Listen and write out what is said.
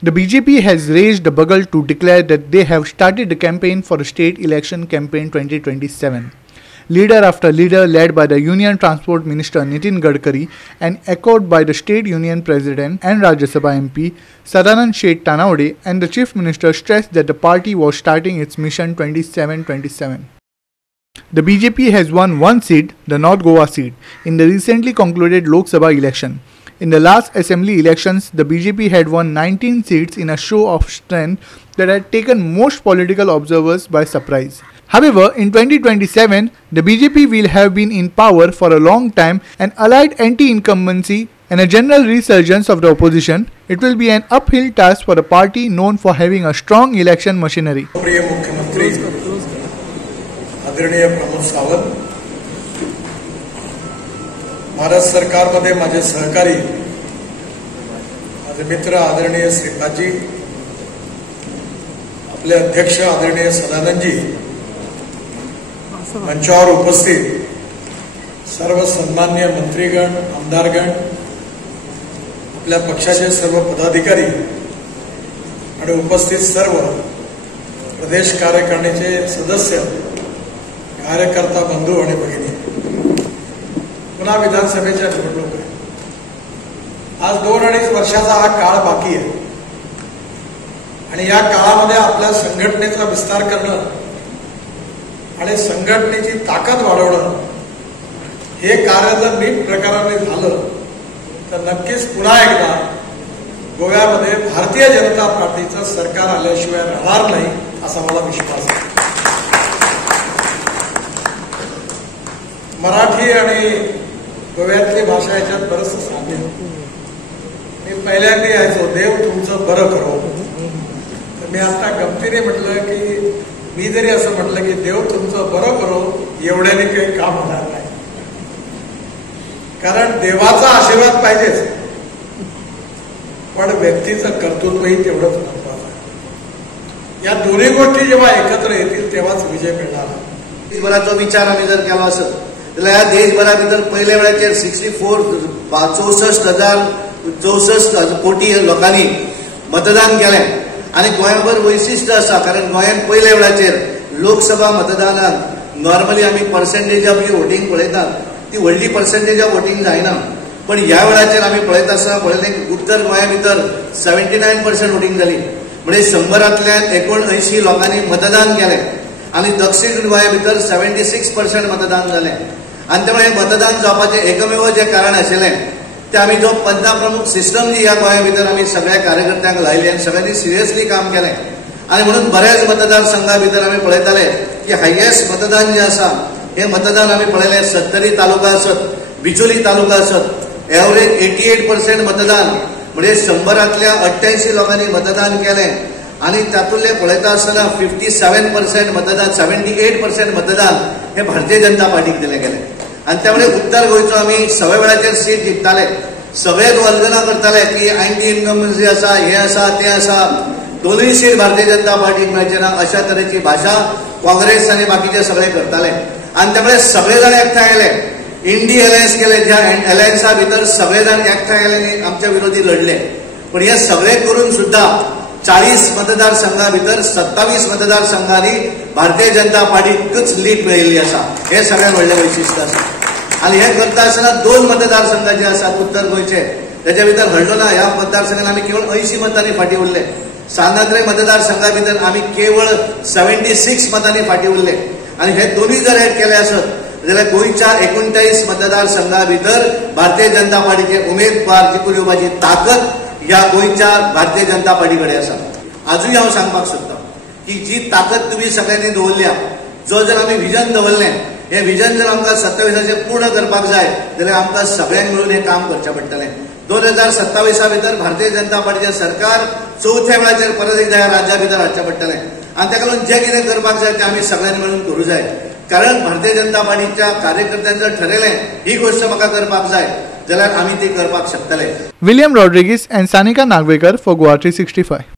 The BJP has raised the bugle to declare that they have started the campaign for a state election campaign 2027. Leader after leader led by the Union Transport Minister Nitin Gadkari and echoed by the State Union President and Rajya Sabha MP Sadanand Sheth Tanawade and the Chief Minister stressed that the party was starting its mission 27-27. The BJP has won one seat, the North Goa seat, in the recently concluded Lok Sabha election. In the last assembly elections, the BJP had won 19 seats in a show of strength that had taken most political observers by surprise. However, in 2027, the BJP will have been in power for a long time and allied anti-incumbency and a general resurgence of the opposition. It will be an uphill task for a party known for having a strong election machinery. आदरणीय प्रमोद सावंत, भारत सरकारमध्ये माझे सहकारी माझे मित्र आदरणीय श्रीपादजी, आपले अध्यक्ष आदरणीय सदानंदजी, मंचावर उपस्थित सर्व सन्माननीय मंत्रीगण, आमदारगण, आपल्या पक्षाचे सर्व पदाधिकारी आणि उपस्थित सर्व प्रदेश कार्यकारिणीचे सदस्य, कार्यकर्ता बंधू आणि भगिनी, पुन्हा विधानसभेच्या निवडणूक आहे. आज 2-2.5 वर्षाचा हा काळ बाकी आहे आणि या काळामध्ये आपल्या संघटनेचा विस्तार करणं आणि संघटनेची ताकद वाढवणं हे कार्य जर नीट प्रकाराने झालं तर नक्कीच पुन्हा एकदा गोव्यामध्ये भारतीय जनता पार्टीचं सरकार आल्याशिवाय राहणार नाही असा मला विश्वास आहे. मराठी आणि गोव्यातली भाषा याच्यात बरंचसं साम्य. मी पहिल्यांदा यायचो, देव तुमचं बरं करो. तर मी आता गमतीने म्हटलं की मी जरी असं म्हटलं की देव तुमचं बरं करो, एवढ्याने काही काम होणार नाही. कारण देवाचा आशीर्वाद पाहिजेच, पण व्यक्तीचं कर्तृत्वही तेवढंच महत्वाचं आहे. या दोन्ही गोष्टी जेव्हा एकत्र येतील तेव्हाच विजय मिळणार. देशभराचो विचार आम्ही जर केलो असत जाल्यार देशभरा भितर पयल्या वेळाचेर 64 कोटी लोकांनी मतदान केलें आनी गोंयभर वैशिश्ट आसा. कारण गोंयांत पयल्या वेळाचेर लोकसभा मतदानात नॉर्मली आमी पर्सेंटेज ऑफ जी वोटींग पळयतात ती व्हडली पर्सेंटेज ऑफ वोटींग जायना, पण ह्या वेळाचेर आमी पळयता आसतना पळयलें उत्तर गोंया भितर 79% वोटींग जाली. म्हणजे 100रांतल्यान 79 लोकांनी मतदान केलें आनी दक्षिण गोंया भितर 76% मतदान जालें. आनी त्यामुळे मतदान जावपाचें एकमेव जे कारण आशिल्लें ते आमी जो पंथप्रमुख सिस्टम जी ह्या गोंया भितर आमी सगळ्या कार्यकर्त्यांक लायली आनी सगळ्यांनी सिरियसली काम केलें. आनी म्हणून बऱ्याच मतदारसंघा भितर आमी पळयताले की हायेस्ट मतदान जे आसा हे मतदान आमी पळयलें. 70 तालुका आसत, बिचोली तालुका आसत, एवरेज 88% मतदान म्हणजे 100रांतल्या 88 लोकांनी मतदान केलें. आणि तातूंतले पळयता आसतना 57% मतदान, 78% मतदान हे भारतीय जनता पार्टीक दिलें गेलें. आनी त्यामुळे उत्तर गोंयचो आमी सगळ्या वेळाचेर सीट जिखताले, सगळेच वंदना करताले की एंटी इन्कम्बन्सी आसा, हे आसा, ते आसा, दोनूय सीट भारतीय जनता पार्टीक मेळचे ना अशा तरेची भाशा काँग्रेस आनी बाकीचे सगळे करताले. आनी त्यामुळे सगळे जाण एकठांय आयले, इंडी अलायन्स केले. ज्या अलायन्सा भितर सगळे जाण एकठांय आयले आनी आमच्या विरोधी लढले. पण हे सगळे करून सुद्धा 40 मतदारसंघा भितर 27 मतदारसंघांनी भारतीय जनता पार्टीकच लीड मेळिल्ली आसा. हे सगळ्यात व्हडलें वैशिश्ट आसा. आनी हे करता आसतना 2 मतदारसंघ जे आसात उत्तर गोंयचे तेच्या भितर हडलो ना. ह्या मतदारसंघात आमी केवळ 80 मतांनी फाटी उरले. सांगात्रे मतदारसंघा भितर आमी केवळ 76 मतांनी फाटी उरले. आनी हे दोनूय जर एड केले आसत जाल्यार गोंयच्या 39 मतदारसंघा भितर भारतीय जनता पार्टीचे उमेदवार जिखून येवपाची ताकद ह्या गोंयच्या भारतीय जनता पार्टी कडेन आसा. आजूय हांव सांगपाक सोदतां की जी ताकद तुमी सगळ्यांनी दवरल्या, जो जर आमी विजन दवरलें, हे विजन जर आमकां 27 पूर्ण करपाक जाय जाल्यार आमकां सगळ्यांक मेळून हें काम करचें पडटलें. 2027 भितर भारतीय जनता पार्टीचें सरकार चवथ्या वेळाचेर परत एकदा ह्या राज्या भितर हाडचें पडटलें. आनी ताका लागून जें कितें करपाक जाय तें आमी सगळ्यांनी मेळून करूं जाय. कारण भारतीय जनता पार्टीच्या कार्यकर्त्यांनी जर ठरयलें ही गोष्ट म्हाका करपाक जाय जाल्यार आमी ती करपाक शकतले. William Rodrigues and Sanika Nagwekar for Goa 365.